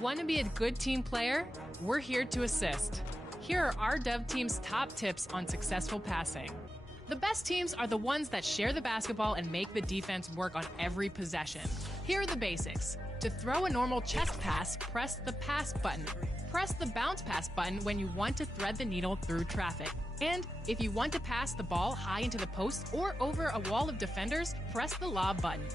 Want to be a good team player? We're here to assist. Here are our Dev team's top tips on successful passing. The best teams are the ones that share the basketball and make the defense work on every possession. Here are the basics. To throw a normal chest pass, press the pass button. Press the bounce pass button when you want to thread the needle through traffic. And if you want to pass the ball high into the post or over a wall of defenders, press the lob button.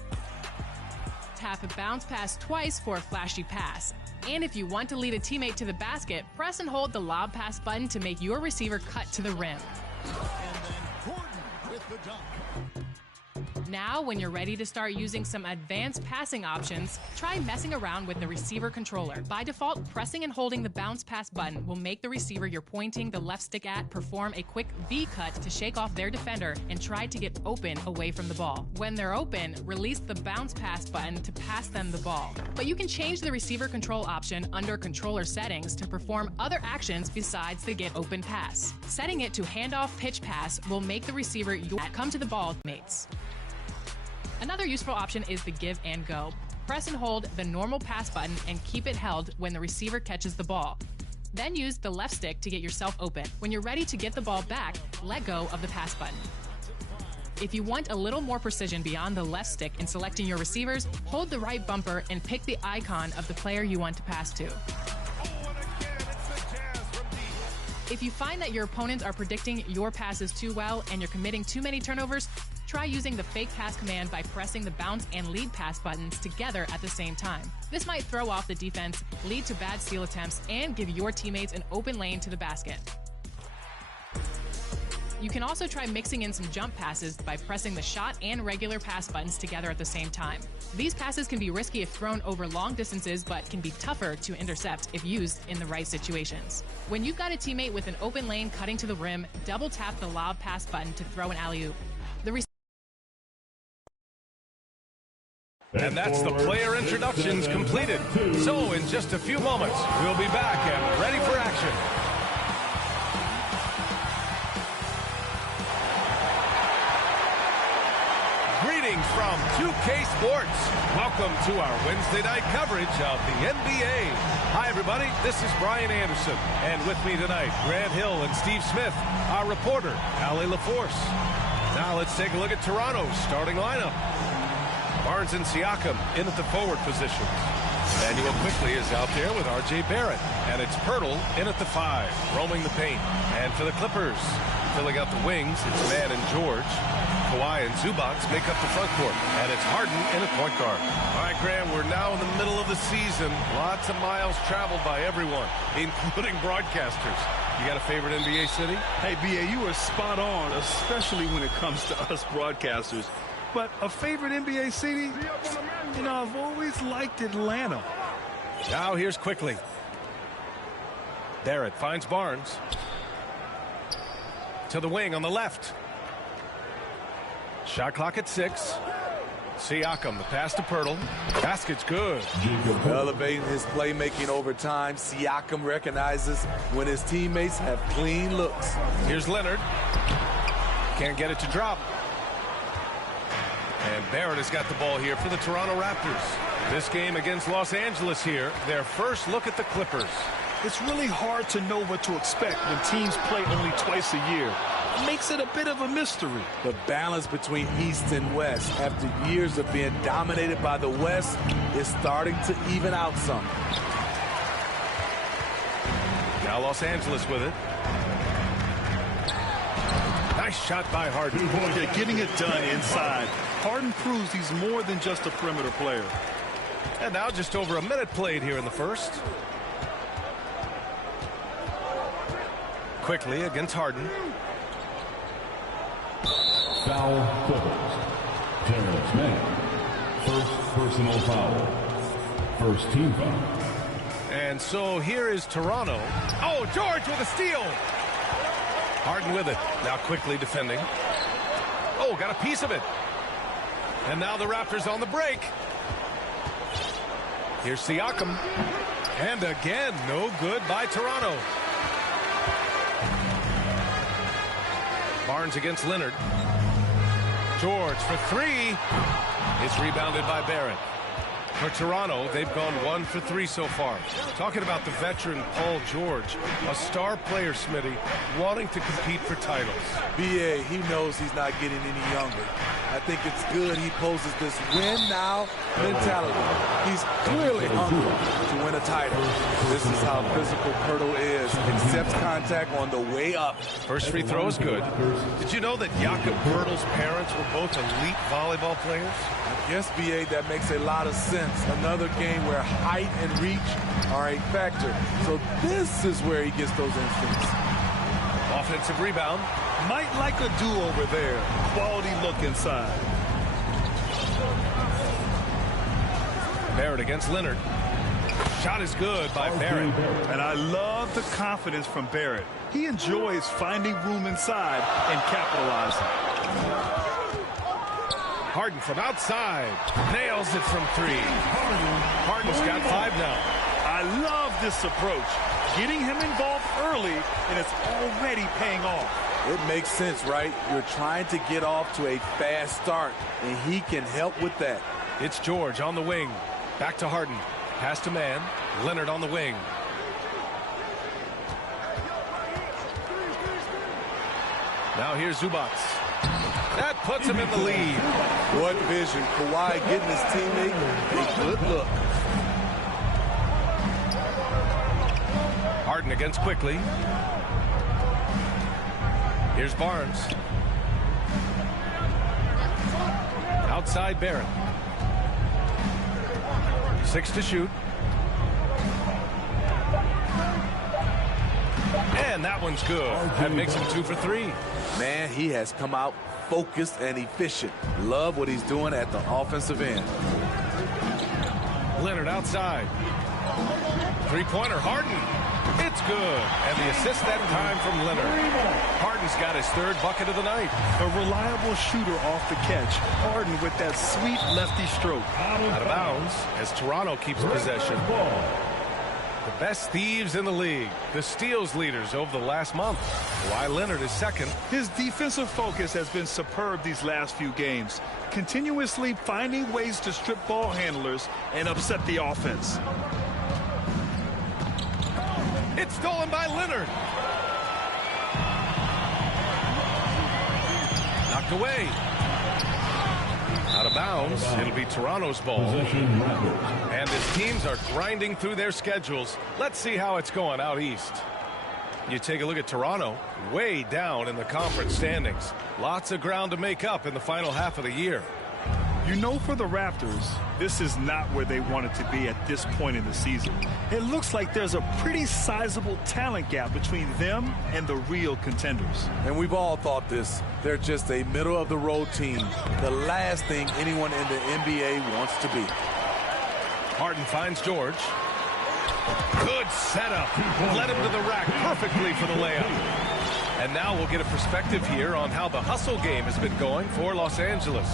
Tap a bounce pass twice for a flashy pass. And if you want to lead a teammate to the basket, press and hold the lob pass button to make your receiver cut to the rim. And then Gordon with the dunk. Now, when you're ready to start using some advanced passing options, try messing around with the receiver controller. By default, pressing and holding the bounce pass button will make the receiver you're pointing the left stick at perform a quick V-cut to shake off their defender and try to get open away from the ball. When they're open, release the bounce pass button to pass them the ball. But you can change the receiver control option under controller settings to perform other actions besides the get open pass. Setting it to handoff pitch pass will make the receiver come to the ball mates. Another useful option is the give and go. Press and hold the normal pass button and keep it held when the receiver catches the ball. Then use the left stick to get yourself open. When you're ready to get the ball back, let go of the pass button. If you want a little more precision beyond the left stick in selecting your receivers, hold the right bumper and pick the icon of the player you want to pass to. If you find that your opponents are predicting your passes too well and you're committing too many turnovers, try using the fake pass command by pressing the bounce and lead pass buttons together at the same time. This might throw off the defense, lead to bad steal attempts, and give your teammates an open lane to the basket. You can also try mixing in some jump passes by pressing the shot and regular pass buttons together at the same time. These passes can be risky if thrown over long distances, but can be tougher to intercept if used in the right situations. When you've got a teammate with an open lane cutting to the rim, double tap the lob pass button to throw an alley-oop. And that's the player introductions completed. So in just a few moments, we'll be back and ready for action. Greetings from 2K Sports. Welcome to our Wednesday night coverage of the NBA. Hi, everybody. This is Brian Anderson. And with me tonight, Grant Hill and Steve Smith, our reporter, Allie LaForce. Now let's take a look at Toronto's starting lineup. Barnes and Siakam in at the forward positions. Manuel quickly is out there with R.J. Barrett. And it's Pirtle in at the 5, roaming the paint. And for the Clippers, filling out the wings, it's Mann and George. Kawhi and Zubac make up the front court. And it's Harden in at point guard. All right, Graham, we're now in the middle of the season. Lots of miles traveled by everyone, including broadcasters. You got a favorite NBA city? Hey, B.A., you are spot on, especially when it comes to us broadcasters. But a favorite NBA city? You know, I've always liked Atlanta. Now here's quickly. Barrett finds Barnes. To the wing on the left. Shot clock at 6. Siakam, the pass to Pirtle. Basket's good. Elevating his playmaking over time. Siakam recognizes when his teammates have clean looks. Here's Leonard. Can't get it to drop. And Barrett has got the ball here for the Toronto Raptors. This game against Los Angeles here, their first look at the Clippers. It's really hard to know what to expect when teams play only twice a year. It makes it a bit of a mystery. The balance between East and West after years of being dominated by the West is starting to even out some. Now Los Angeles with it. Nice shot by Harden. They're getting it done inside. Harden proves he's more than just a perimeter player. And now just over a minute played here in the first. Quickly against Harden. Foul Clippers. Terrence Mann. First personal foul. First team foul. And so here is Toronto. Oh, George with a steal. Harden with it. Now quickly defending. Oh, got a piece of it. And now the Raptors on the break. Here's Siakam. And again, no good by Toronto. Barnes against Leonard. George for 3. It's rebounded by Barrett. For Toronto, they've gone 1 for 3 so far. Talking about the veteran Paul George, a star player, Smitty, wanting to compete for titles. B.A., he knows he's not getting any younger. I think it's good he poses this win-now mentality. He's clearly hungry to win a title. This is how physical Pirtle is. Accepts contact on the way up. First free throw is good. Did you know that Jakob Pirtle's parents were both elite volleyball players? Yes, B.A., that makes a lot of sense. Another game where height and reach are a factor. So this is where he gets those instincts. Offensive rebound. Might like a do-over there. Quality look inside. Barrett against Leonard. Shot is good by Barrett. And I love the confidence from Barrett. He enjoys finding room inside and capitalizing. Harden from outside. Nails it from 3. Harden's got 5 now. I love this approach. Getting him involved early, and it's already paying off. It makes sense, right? You're trying to get off to a fast start, and he can help with that. It's George on the wing. Back to Harden. Pass to man. Leonard on the wing. Now here's Zubats. That puts him in the lead. What vision. Kawhi getting his teammate a good look. Harden against Quickly. Here's Barnes. Outside Barrett. 6 to shoot. And that one's good. That makes him 2 for 3. Man, he has come out focused and efficient. Love what he's doing at the offensive end. Leonard outside. Three-pointer, Harden. It's good. And the assist that time from Leonard. Harden's got his 3rd bucket of the night. A reliable shooter off the catch. Harden with that sweet lefty stroke. Out of bounds as Toronto keeps possession. The best thieves in the league. The steals leaders over the last month. Kawhi Leonard is 2nd. His defensive focus has been superb these last few games. Continuously finding ways to strip ball handlers and upset the offense. It's stolen by Leonard. Knocked away. Out of bounds. It'll be Toronto's ball. And as teams are grinding through their schedules, let's see how it's going out east. You take a look at Toronto, way down in the conference standings. Lots of ground to make up in the final half of the year. You know, for the Raptors, this is not where they wanted to be at this point in the season. It looks like there's a pretty sizable talent gap between them and the real contenders. And we've all thought this. They're just a middle-of-the-road team. The last thing anyone in the NBA wants to be. Harden finds George. Good setup. Led him to the rack perfectly for the layup. And now we'll get a perspective here on how the hustle game has been going for Los Angeles.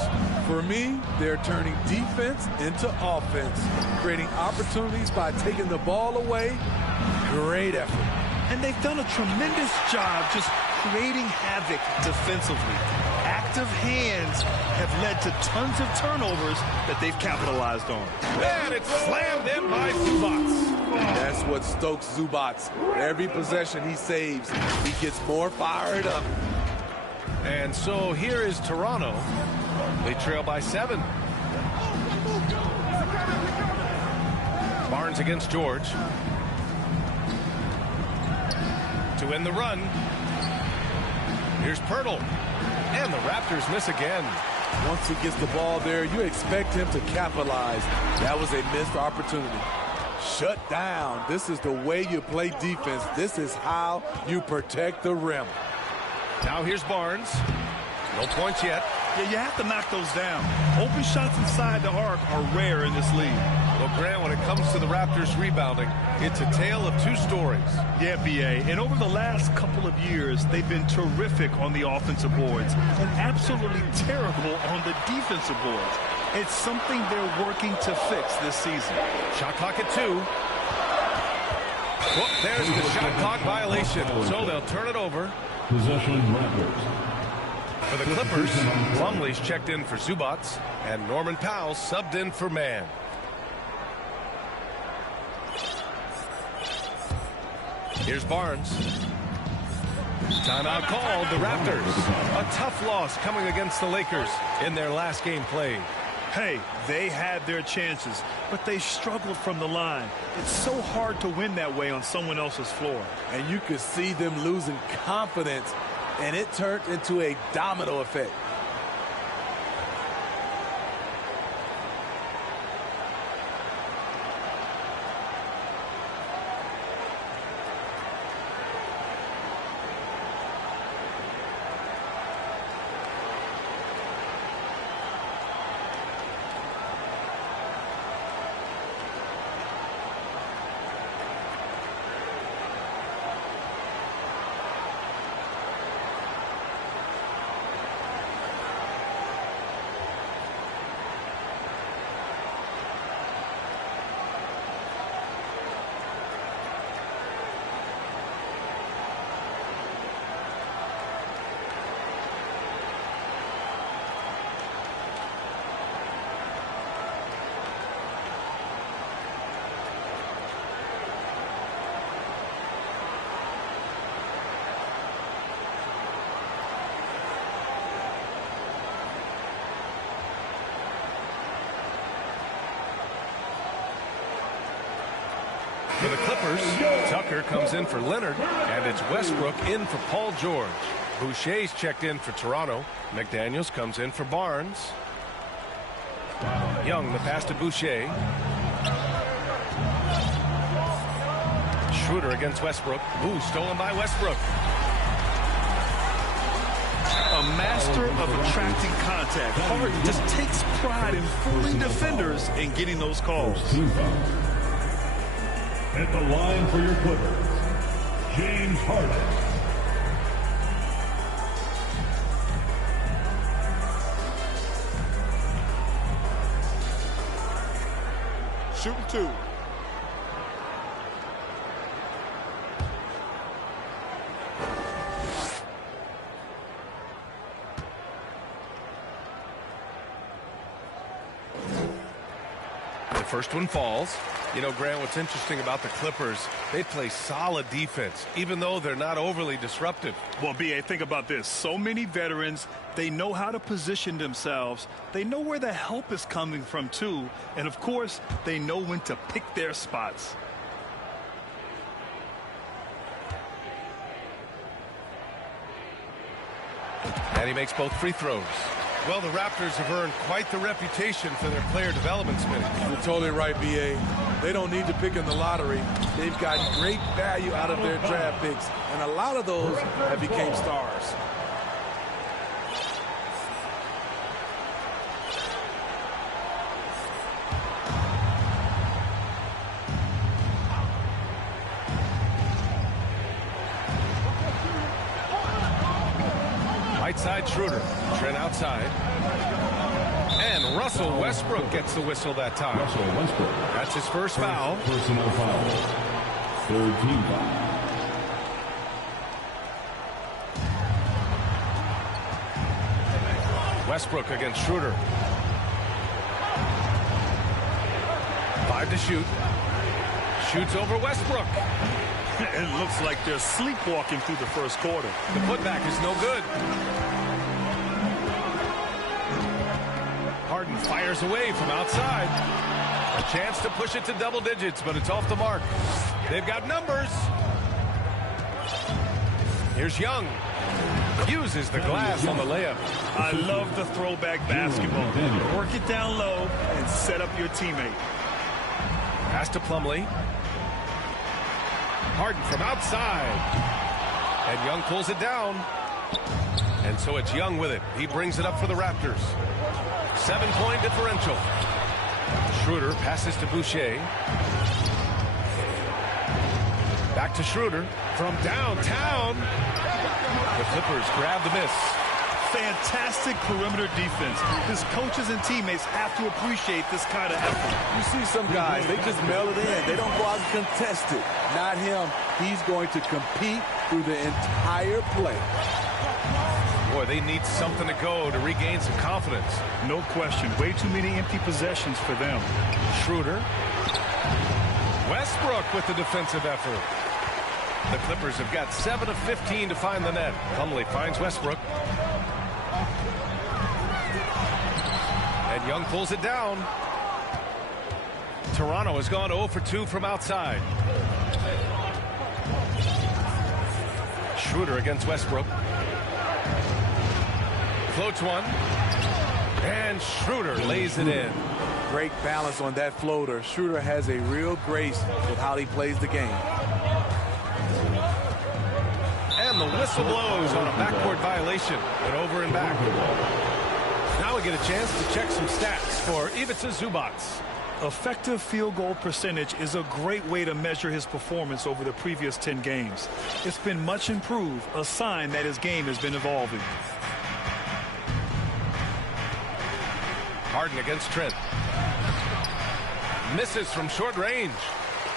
For me, they're turning defense into offense, creating opportunities by taking the ball away. Great effort. And they've done a tremendous job just creating havoc defensively. Active hands have led to tons of turnovers that they've capitalized on. And it's slammed in by Zubats. That's what stokes Zubats. Every possession he saves, he gets more fired up. And so here is Toronto. They trail by 7. Barnes against George. To win the run. Here's Pirtle. And the Raptors miss again. Once he gets the ball there, you expect him to capitalize. That was a missed opportunity. Shut down. This is the way you play defense. This is how you protect the rim. Now here's Barnes. No points yet. Yeah, you have to knock those down. Open shots inside the arc are rare in this league. Well, Grant, when it comes to the Raptors rebounding, it's a tale of 2 stories. Yeah, B.A. And over the last couple of years, they've been terrific on the offensive boards and absolutely terrible on the defensive boards. It's something they're working to fix this season. Shot clock at 2. Well, there's the shot clock violation, so they'll turn it over. Possession Raptors. For the Clippers, Plumlee's checked in for Zubats, and Norman Powell subbed in for Mann. Here's Barnes. Timeout called. The Raptors. A tough loss coming against the Lakers in their last game played. Hey, they had their chances, but they struggled from the line. It's so hard to win that way on someone else's floor. And you could see them losing confidence, and it turned into a domino effect. For the Clippers, Tucker comes in for Leonard, and it's Westbrook in for Paul George. Boucher's checked in for Toronto. McDaniels comes in for Barnes. Young, the pass to Boucher. Schroeder against Westbrook. Ooh, stolen by Westbrook. A master of attracting contact. Harden just takes pride in fooling defenders and getting those calls. At the line for your Clippers, James Harden. Shooting two. The first one falls. You know, Grant, what's interesting about the Clippers, they play solid defense, even though they're not overly disruptive. Well, B.A., think about this. So many veterans, they know how to position themselves. They know where the help is coming from, too. And, of course, they know when to pick their spots. And he makes both free throws. Well, the Raptors have earned quite the reputation for their player development minutes. You're totally right, B.A. They don't need to pick in the lottery. They've gotten great value out of their draft picks, and a lot of those have become stars. Right side Schroeder. Trent outside. And Russell Westbrook gets the whistle that time. Russell Westbrook. That's his first foul. Personal foul. Third team foul. Westbrook against Schroeder. 5 to shoot. Shoots over Westbrook. It looks like they're sleepwalking through the first quarter. The putback is no good. Harden fires away from outside. A chance to push it to double digits, but it's off the mark. They've got numbers. Here's Young. Uses the glass on the layup. I love the throwback basketball. Work it down low and set up your teammate. Pass to Plumlee. Harden from outside. And Young pulls it down. And so it's Young with it. He brings it up for the Raptors. 7-point differential. Schroeder passes to Boucher. Back to Schroeder from downtown. The Clippers grab the miss. Fantastic perimeter defense. His coaches and teammates have to appreciate this kind of effort. You see some guys, they just mail it in. They don't go out and contest it. Not him. He's going to compete through the entire play. Boy, they need something to go to regain some confidence. No question. Way too many empty possessions for them. Schroeder. Westbrook with the defensive effort. The Clippers have got 7 of 15 to find the net. Plumlee finds Westbrook. And Young pulls it down. Toronto has gone 0 for 2 from outside. Schroeder against Westbrook. Floats one. And Schroeder lays it in. Great balance on that floater. Schroeder has a real grace with how he plays the game. And the whistle blows on a backcourt violation. And over and back. Now we get a chance to check some stats for Ivica Zubac. Effective field goal percentage is a great way to measure his performance over the previous 10 games. It's been much improved, a sign that his game has been evolving. Harden against Trent. Misses from short range.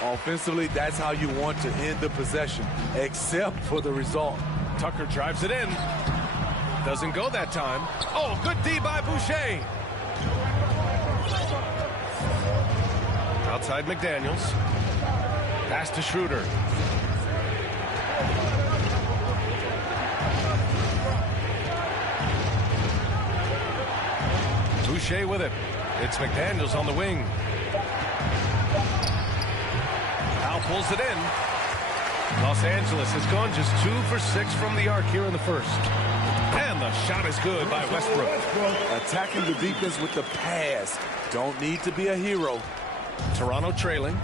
Offensively, that's how you want to end the possession, except for the result. Tucker drives it in. Doesn't go that time. Oh, good D by Boucher. Outside McDaniels. Pass to Schroeder. Boucher with it. It's McDaniels on the wing. Now pulls it in. Los Angeles has gone just 2 for 6 from the arc here in the first. And the shot is good by Westbrook. Attacking the defense with the pass. Don't need to be a hero. Toronto trailing.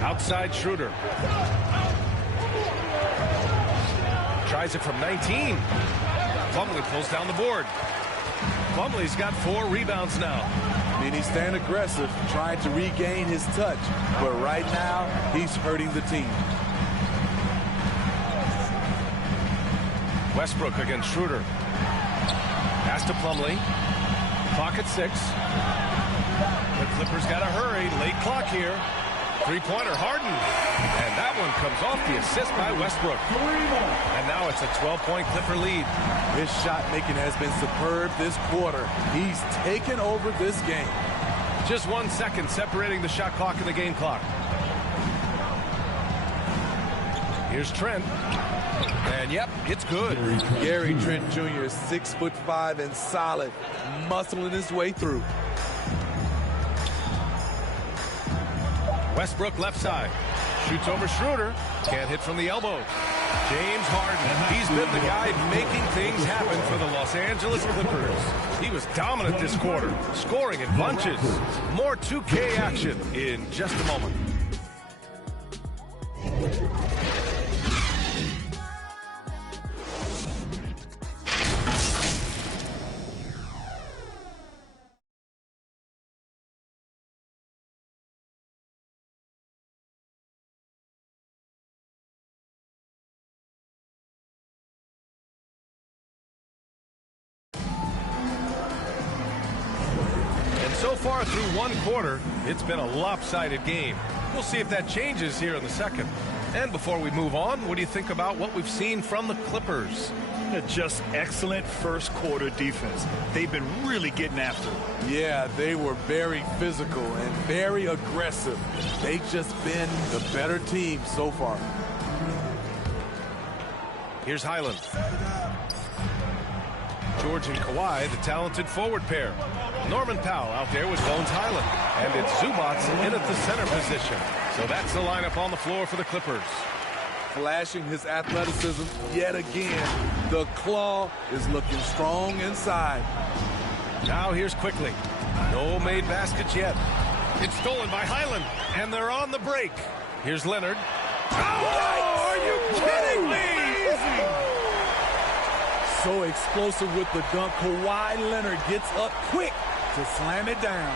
Outside Schroeder. Tries it from 19. Plumlee pulls down the board. Plumlee's got 4 rebounds now. I mean, he's staying aggressive, trying to regain his touch. But right now, he's hurting the team. Westbrook against Schroeder. Pass to Plumlee. Clock at 6. The Clippers got to hurry. Late clock here. Three-pointer Harden. And that one comes off the assist by Westbrook. And now it's a 12-point Clipper lead. His shot making has been superb this quarter. He's taken over this game. Just 1 second separating the shot clock and the game clock. Here's Trent. And yep, it's good. Gary Trent Jr. is 6'5" and solid, muscling his way through. Westbrook left side. Shoots over Schroeder. Can't hit from the elbow. James Harden. He's been the guy making things happen for the Los Angeles Clippers. He was dominant this quarter, scoring in bunches. More 2K action in just a moment. So far through one quarter, it's been a lopsided game. We'll see if that changes here in the second. And before we move on, what do you think about what we've seen from the Clippers? Just excellent first quarter defense. They've been really getting after it. Yeah, they were very physical and very aggressive. They've just been the better team so far. Here's Highland. George and Kawhi, the talented forward pair. Norman Powell out there with Bones Highland. And it's Zubac in at the center position. So that's the lineup on the floor for the Clippers. Flashing his athleticism yet again. The claw is looking strong inside. Now here's Quickly. No made baskets yet. It's stolen by Highland. And they're on the break. Here's Leonard. Oh, are you kidding me? So explosive with the dunk. Kawhi Leonard gets up quick to slam it down.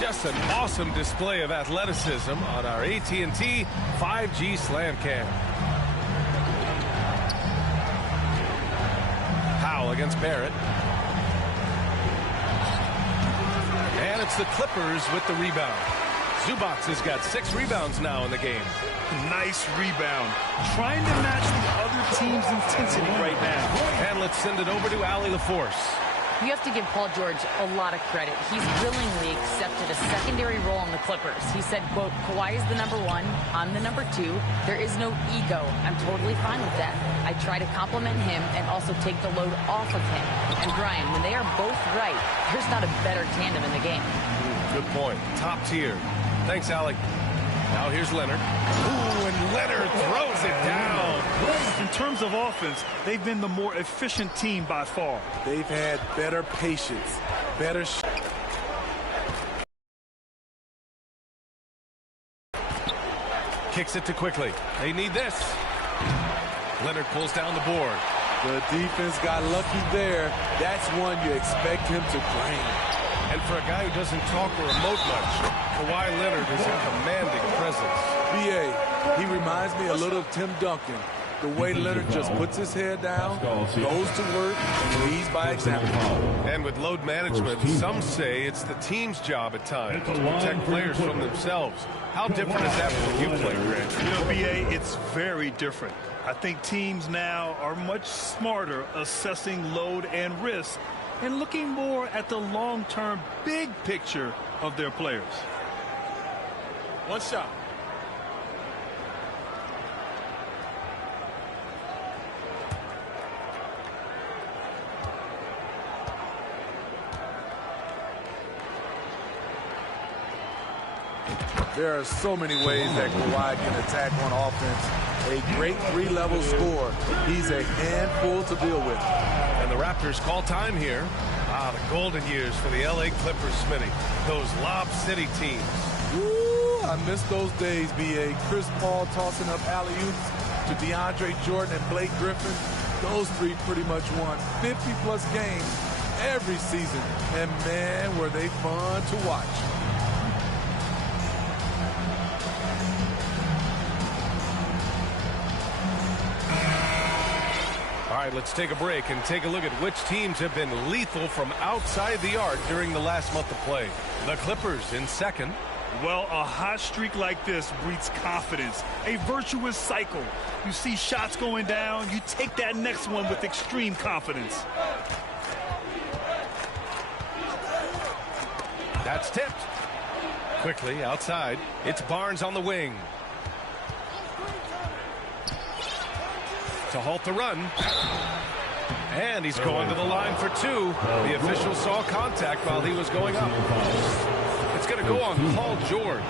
Just an awesome display of athleticism on our AT&T 5G Slam Cam. Powell against Barrett. And it's the Clippers with the rebound. Zubac has got 6 rebounds now in the game. Nice rebound. Trying to match the other team's intensity right now. And let's send it over to Allie LaForce. You have to give Paul George a lot of credit. He's willingly accepted a secondary role in the Clippers. He said, quote, Kawhi is the number 1, I'm the number 2. There is no ego. I'm totally fine with that. I try to compliment him and also take the load off of him. And Brian, when they are both right, there's not a better tandem in the game. Good point. Top tier. Thanks, Alec. Now here's Leonard. Ooh, and Leonard throws it down. In terms of offense, they've been the more efficient team by far. They've had better patience, better Kicks it to quickly. They need this. Leonard pulls down the board. The defense got lucky there. That's one you expect him to drain. And for a guy who doesn't talk or emote much, Kawhi Leonard is a commanding presence. B.A., he reminds me a little of Tim Duncan. The way Leonard just puts his head down, goes to work, and leads by example. And with load management, some say it's the team's job at times to protect players from themselves. How different is that from when you play, Grant? You know, B.A., it's very different. I think teams now are much smarter assessing load and risk and looking more at the long-term big picture of their players. One shot. There are so many ways that Kawhi can attack on offense. A great three-level scorer. He's a handful to deal with. And the Raptors call time here. Ah, the golden years for the L.A. Clippers, Smitty. Those Lob City teams. Woo, I miss those days, B.A. Chris Paul tossing up alley-oops to DeAndre Jordan and Blake Griffin. Those three pretty much won 50-plus games every season. And, man, were they fun to watch. All right, let's take a break and take a look at which teams have been lethal from outside the arc during the last month of play. The Clippers in second. Well, a hot streak like this breeds confidence, a virtuous cycle. You see shots going down, you take that next one with extreme confidence. That's tipped. Quickly outside, it's Barnes on the wing. To halt the run. And he's going to the line for 2. The official saw contact while he was going up. It's going to go on Paul George.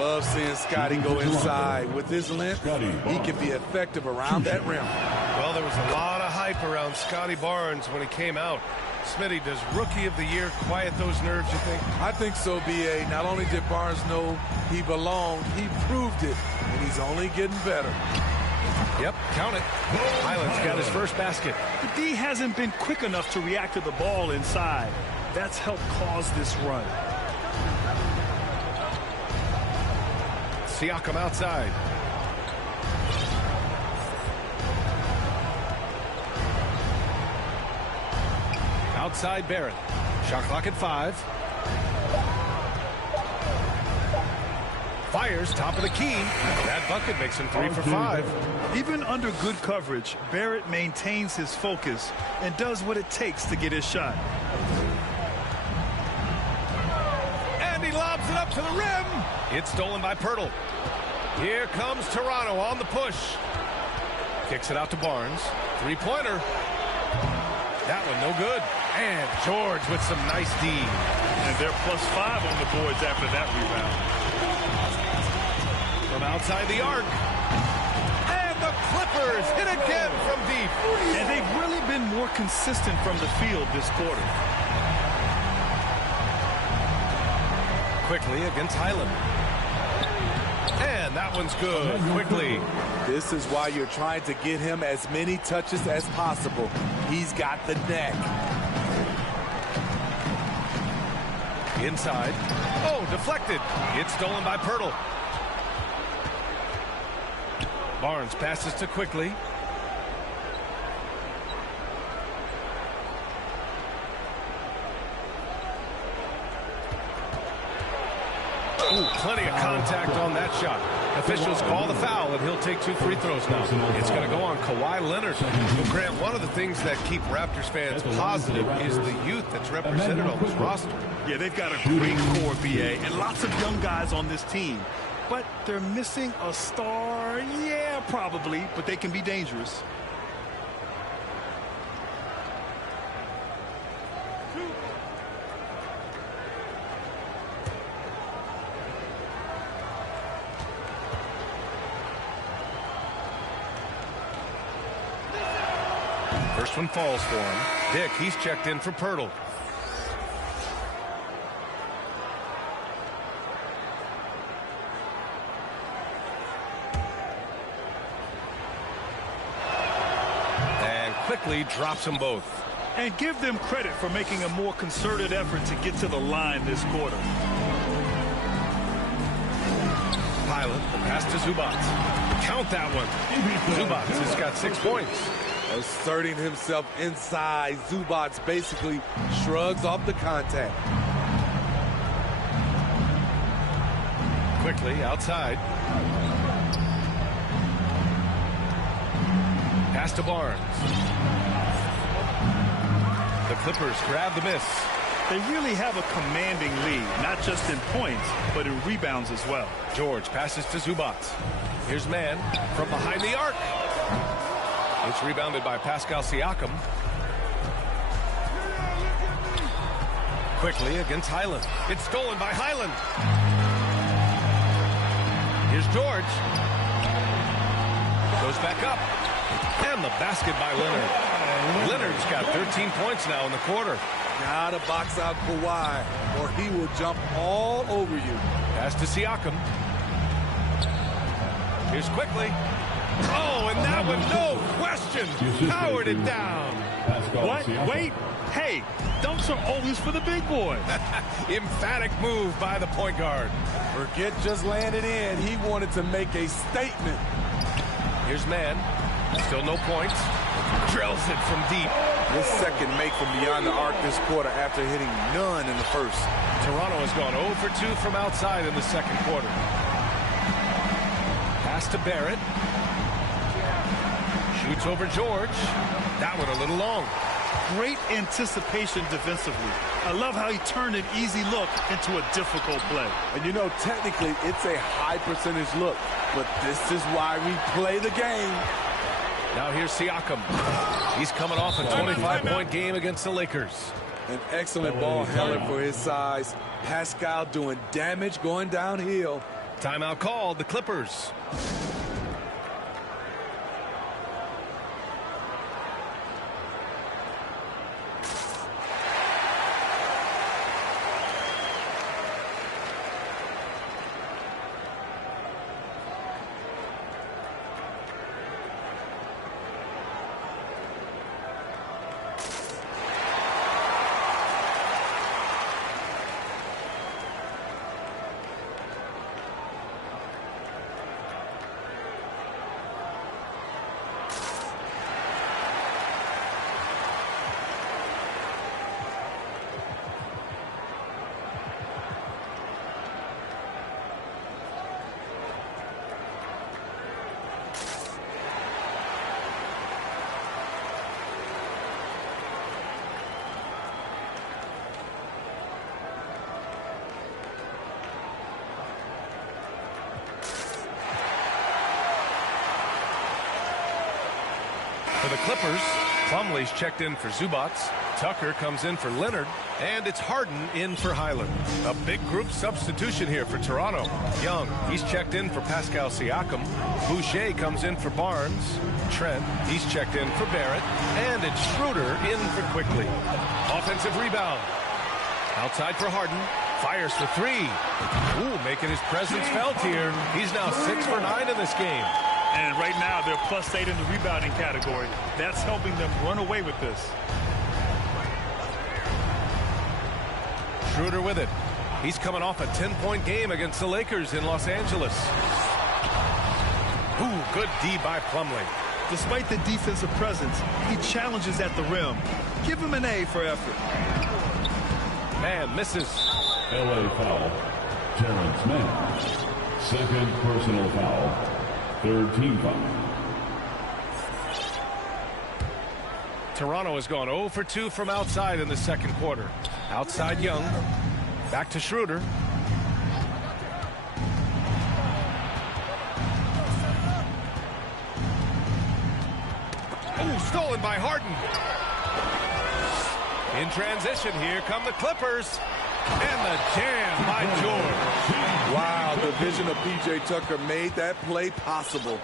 Love seeing Scotty go inside. With his length, he can be effective around that rim. Well, there was a lot of hype around Scotty Barnes when he came out. Smitty, does Rookie of the Year quiet those nerves, you think? I think so, B.A. Not only did Barnes know he belonged, he proved it, and he's only getting better. Yep, count it. Highland's got his first basket. The D hasn't been quick enough to react to the ball inside. That's helped cause this run. Siakam outside. Outside Barrett. Shot clock at 5. Fires top of the key. That bucket makes him 3 for 5. Even under good coverage, Barrett maintains his focus and does what it takes to get his shot. And he lobs it up to the rim. It's stolen by Pirtle. Here comes Toronto on the push. Kicks it out to Barnes. Three-pointer. That one no good. And George with some nice D. And they're +5 on the boards after that rebound. From outside the arc. And the Clippers hit again from deep. And they've really been more consistent from the field this quarter. Quickly against Highland. And that one's good. Quickly. This is why you're trying to get him as many touches as possible. He's got the neck. Inside. Oh, deflected. It's stolen by Pirtle. Barnes passes to Quickly. Ooh, plenty of contact on that shot. Officials call the foul, and he'll take 2 free throws now. It's going to go on Kawhi Leonard. Well, Grant, one of the things that keep Raptors fans positive is the youth that's represented on this roster. Yeah, they've got a great core, BA, and lots of young guys on this team. But they're missing a star. Yeah, probably, but they can be dangerous. First one falls for him. Dick, he's checked in for Pirtle. And quickly drops them both. And give them credit for making a more concerted effort to get to the line this quarter. Pilot, the pass to Zubac. Count that one. Zubac has got 6 points. Asserting himself inside, Zubac basically shrugs off the contact. Quickly outside. Pass to Barnes. The Clippers grab the miss. They really have a commanding lead, not just in points, but in rebounds as well. George passes to Zubac. Here's Mann from behind the arc. It's rebounded by Pascal Siakam. Quickly against Highland. It's stolen by Highland. Here's George. Goes back up. And the basket by Leonard. Leonard's got 13 points now in the quarter. Gotta box out Kawhi, or he will jump all over you. Pass to Siakam. Here's quickly. Oh, and that one, no question, powered it down. What? Wait. Hey, dunks are always for the big boy. Emphatic move by the point guard. Forget just laying it in. He wanted to make a statement. Here's Mann. Still no points. Drills it from deep. His second make from beyond the arc this quarter after hitting none in the first. Toronto has gone 0 for 2 from outside in the second quarter. Pass to Barrett. Shoots over George. That one a little long. Great anticipation defensively. I love how he turned an easy look into a difficult play. And you know, technically, it's a high percentage look, but this is why we play the game. Now here's Siakam. He's coming off a 25-point game against the Lakers. An excellent ball handler for his size. Pascal doing damage going downhill. Timeout called, the Clippers. For the Clippers, Plumlee's checked in for Zubac. Tucker comes in for Leonard. And it's Harden in for Highland. A big group substitution here for Toronto. Young, he's checked in for Pascal Siakam. Boucher comes in for Barnes. Trent, he's checked in for Barrett. And it's Schroeder in for Quickly. Offensive rebound. Outside for Harden. Fires for 3. Ooh, making his presence felt here. He's now 6 for 9 in this game. And right now, they're +8 in the rebounding category. That's helping them run away with this. Schroeder with it. He's coming off a 10-point game against the Lakers in Los Angeles. Ooh, good D by Plumlee. Despite the defensive presence, he challenges at the rim. Give him an A for effort. Man misses. LA foul. Terrence Mann. Second personal foul. Third team foul. Toronto has gone 0 for 2 from outside in the second quarter. Outside Young. Back to Schroeder. Oh, stolen by Harden. In transition, here come the Clippers. And the jam by George. Wow, the vision of P.J. Tucker made that play possible.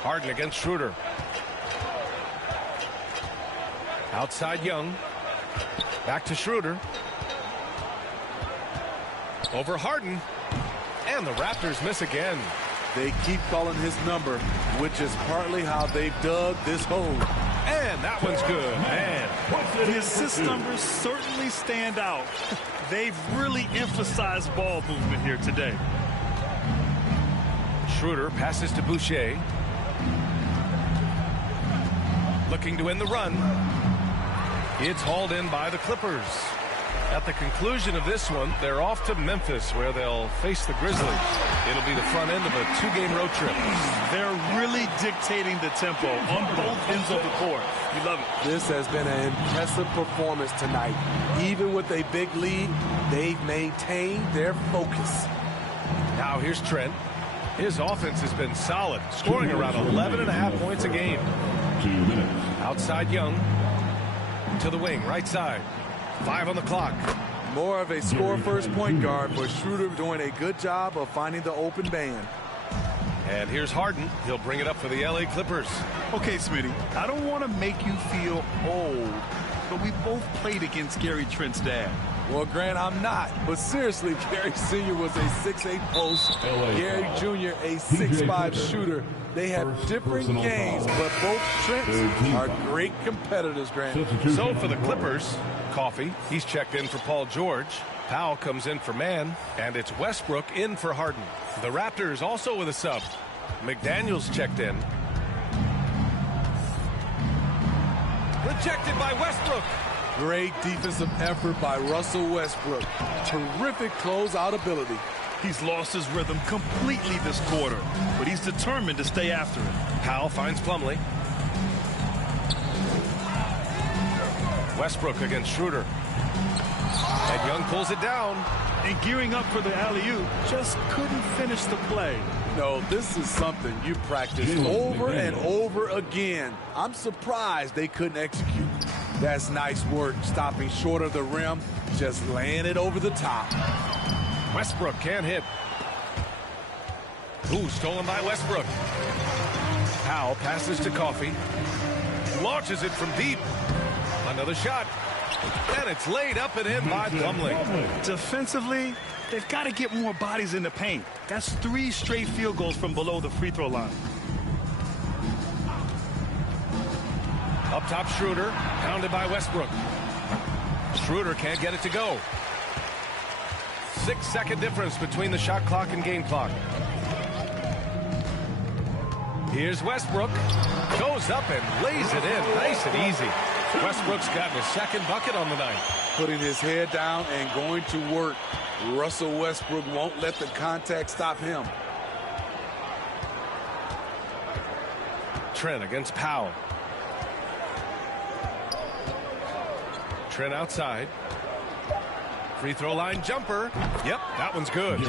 Harden against Schroeder. Outside Young. Back to Schroeder. Over Harden. And the Raptors miss again. They keep calling his number, which is partly how they've dug this hole. And that one's good. Man. The assist numbers certainly stand out. They've really emphasized ball movement here today. Schroeder passes to Boucher. Looking to win the run. It's hauled in by the Clippers. At the conclusion of this one, they're off to Memphis, where they'll face the Grizzlies. It'll be the front end of a 2-game road trip. They're really dictating the tempo on both ends of the court. You love it. This has been an impressive performance tonight. Even with a big lead, they've maintained their focus. Now here's Trent. His offense has been solid, scoring around 11.5 points a game. 2 minutes. Outside Young. To the wing, right side. 5 on the clock. More of a score-first point guard, but Schroeder doing a good job of finding the open man. And here's Harden. He'll bring it up for the LA Clippers. Okay, Smitty, I don't want to make you feel old, but we both played against Gary Trent's dad. Well, Grant, I'm not. But seriously, Gary Sr. was a 6'8 post. Gary Jr. a 6'5 shooter. They have different games, but both Trents are great competitors, Grant. So for the Clippers, Coffey, he's checked in for Paul George. Powell comes in for Mann, and it's Westbrook in for Harden. The Raptors also with a sub. McDaniels checked in. Rejected by Westbrook. Great defensive effort by Russell Westbrook. Terrific closeout ability. He's lost his rhythm completely this quarter, but he's determined to stay after it. Powell finds Plumlee. Westbrook against Schroeder. And Young pulls it down. And gearing up for the alley-oop, just couldn't finish the play. No, this is something you practice over and over again. I'm surprised they couldn't execute. That's nice work, stopping short of the rim, just laying it over the top. Westbrook can't hit. Ooh, stolen by Westbrook. Powell passes to Coffey. Launches it from deep. Another shot. And it's laid up and in by Plumlee. Defensively, they've got to get more bodies in the paint. That's 3 straight field goals from below the free throw line. Up top, Schroeder. Pounded by Westbrook. Schroeder can't get it to go. 6-second difference between the shot clock and game clock. Here's Westbrook. Goes up and lays it in. Nice and easy. Westbrook's gotten a second bucket on the night. Putting his head down and going to work. Russell Westbrook won't let the contact stop him. Trent against Powell. Trent outside. Free throw line jumper. Yep, that one's good.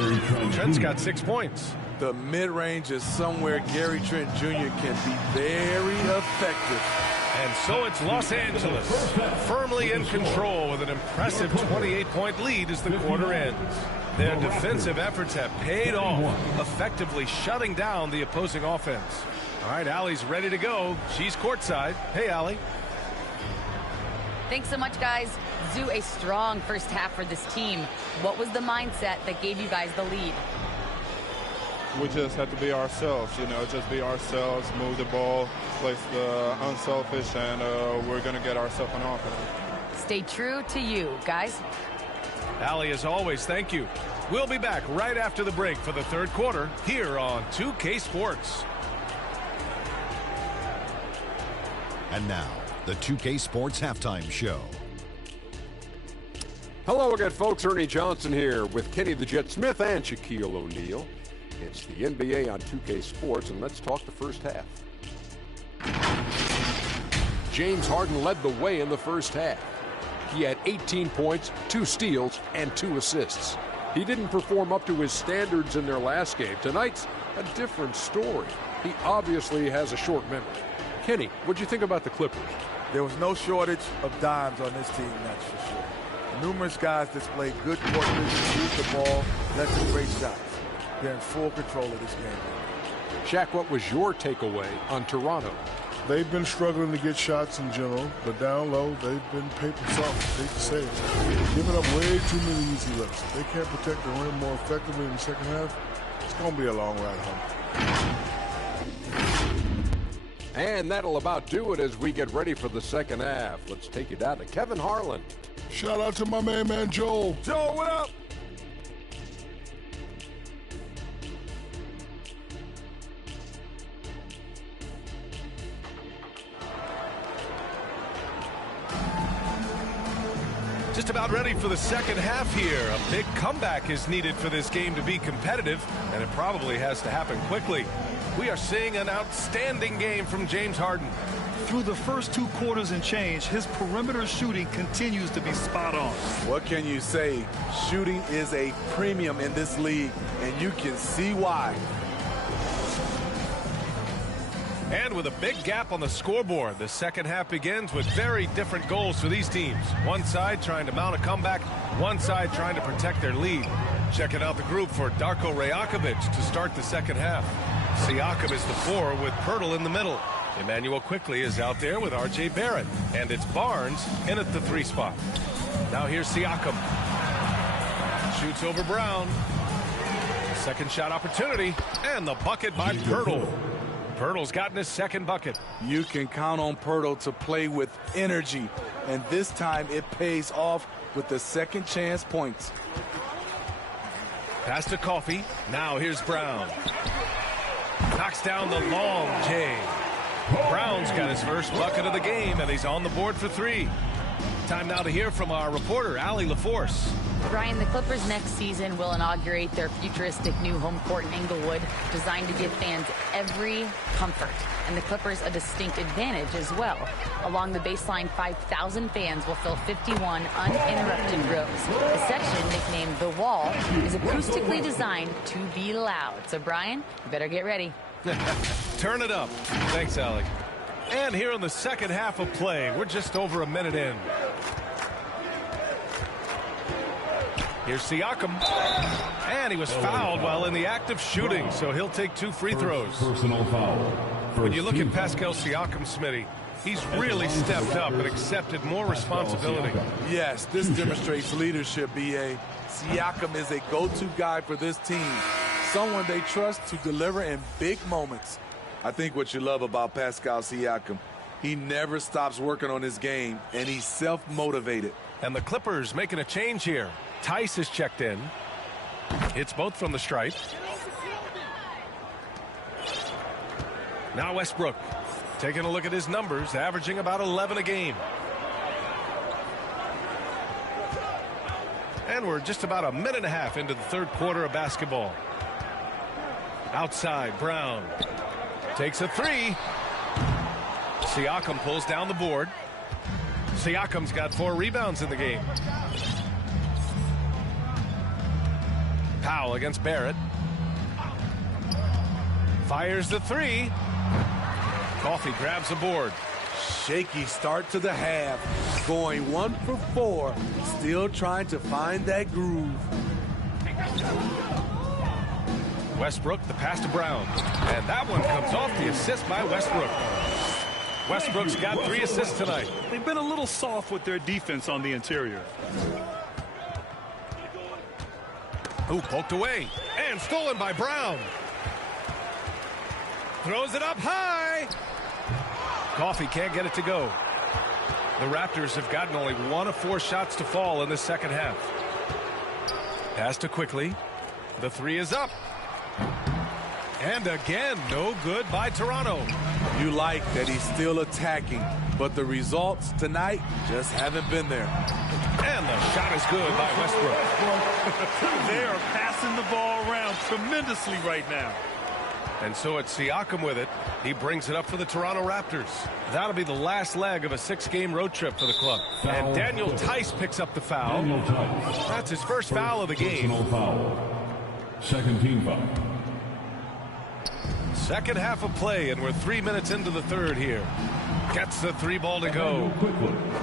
Trent's got 6 points. The mid-range is somewhere Gary Trent Jr. can be very effective. And so it's Los Angeles, firmly in control with an impressive 28-point lead as the quarter ends. Their defensive efforts have paid off, effectively shutting down the opposing offense. All right, Allie's ready to go. She's courtside. Hey, Allie. Thanks so much, guys. Zoo, a strong first half for this team. What was the mindset that gave you guys the lead? We just have to be ourselves, just be ourselves, move the ball, play the unselfish, and we're going to get ourselves an offense. Stay true to you, guys. Allie, as always, thank you. We'll be back right after the break for the third quarter here on 2K Sports. And now, the 2K Sports Halftime Show. Hello again, folks. Ernie Johnson here with Kenny the Jet Smith and Shaquille O'Neal. It's the NBA on 2K Sports, and let's talk the first half. James Harden led the way in the first half. He had 18 points, 2 steals, and 2 assists. He didn't perform up to his standards in their last game. Tonight's a different story. He obviously has a short memory. Kenny, what'd you think about the Clippers? There was no shortage of dimes on this team, that's for sure. Numerous guys displayed good court vision, moved the ball, led to great shots. They're in full control of this game. Shaq, what was your takeaway on Toronto? They've been struggling to get shots in general, but down low, they've been paper soft, hate to say it. Giving up way too many easy looks. They can't protect the rim more effectively in the second half. It's going to be a long ride home. And that'll about do it as we get ready for the second half. Let's take you down to Kevin Harlan. Shout out to my man Joel. Joel, what up? Just about ready for the second half here. A big comeback is needed for this game to be competitive, and it probably has to happen quickly. We are seeing an outstanding game from James Harden. Through the first 2 quarters and change, his perimeter shooting continues to be spot on. What can you say? Shooting is a premium in this league, and you can see why. And with a big gap on the scoreboard, the second half begins with very different goals for these teams. One side trying to mount a comeback, one side trying to protect their lead. Checking out the group for Darko Rajakovic to start the second half. Siakam is the 4 with Pirtle in the middle. Emmanuel Quickley is out there with R.J. Barrett. And it's Barnes in at the 3 spot. Now here's Siakam. Shoots over Brown. Second shot opportunity. And the bucket by Pirtle. Pirtle's gotten his second bucket. You can count on Pirtle to play with energy. And this time it pays off with the second chance points. Pass to Coffey. Now here's Brown. Knocks down the long J. Brown's got his first bucket of the game, and he's on the board for 3. Time now to hear from our reporter, Allie LaForce. Brian, the Clippers next season will inaugurate their futuristic new home court in Inglewood, designed to give fans every comfort, and the Clippers a distinct advantage as well. Along the baseline, 5,000 fans will fill 51 uninterrupted rows. The section, nicknamed The Wall, is acoustically designed to be loud. So, Brian, you better get ready. Turn it up. Thanks, Alec. And here in the second half of play, we're just over a minute in. Here's Siakam. And he was fouled while in the act of shooting, so he'll take 2 free throws. Personal foul. When you look at Pascal Siakam, Smitty, he's really stepped up and accepted more responsibility. Yes, this demonstrates leadership, B.A. Siakam is a go-to guy for this team. Someone they trust to deliver in big moments. I think what you love about Pascal Siakam, he never stops working on his game, and he's self-motivated. And the Clippers making a change here. Tice is checked in. Hits both from the stripe. Now Westbrook taking a look at his numbers, averaging about 11 a game. And we're just about a minute and a half into the third quarter of basketball. Outside, Brown takes a 3. Siakam pulls down the board. Siakam's got 4 rebounds in the game. Powell against Barrett. Fires the 3. Coffey grabs the board. Shaky start to the half. Going 1 for 4. Still trying to find that groove. Westbrook, the pass to Brown. And that one comes off the assist by Westbrook. Westbrook's got 3 assists tonight. They've been a little soft with their defense on the interior. Ooh, poked away. And stolen by Brown. Throws it up high. Coffey can't get it to go. The Raptors have gotten only 1 of 4 shots to fall in the second half. Pass to Quickley. The 3 is up. And again, no good by Toronto. You like that he's still attacking, but the results tonight just haven't been there. And the shot is good by Westbrook. They are passing the ball around tremendously right now. And so it's Siakam with it. He brings it up for the Toronto Raptors. That'll be the last leg of a 6-game road trip for the club. Foul. And Daniel Tice picks up the foul. Daniel Tice. That's his first foul of the game. Personal foul. Second team foul. Second half of play, and we're 3 minutes into the third here. Gets the 3 ball to go.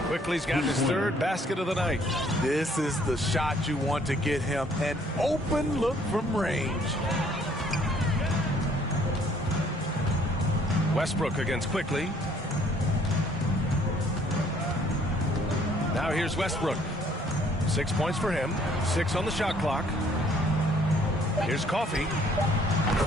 Quickly's got his third basket of the night. This is the shot you want to get him. An open look from range. Westbrook against Quickly. Now here's Westbrook. 6 points for him. 6 on the shot clock. Here's Coffee.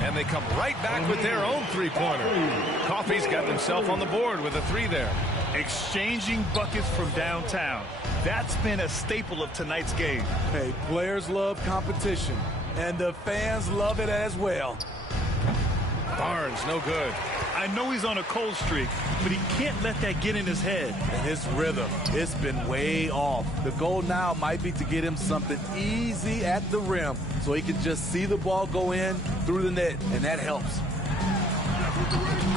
And they come right back with their own 3-pointer. Coffee's got himself on the board with a 3 there. Exchanging buckets from downtown. That's been a staple of tonight's game. Hey, players love competition, and the fans love it as well. Barnes, no good. I know he's on a cold streak, but he can't let that get in his head. And his rhythm, it's been way off. The goal now might be to get him something easy at the rim so he can just see the ball go in through the net, and that helps.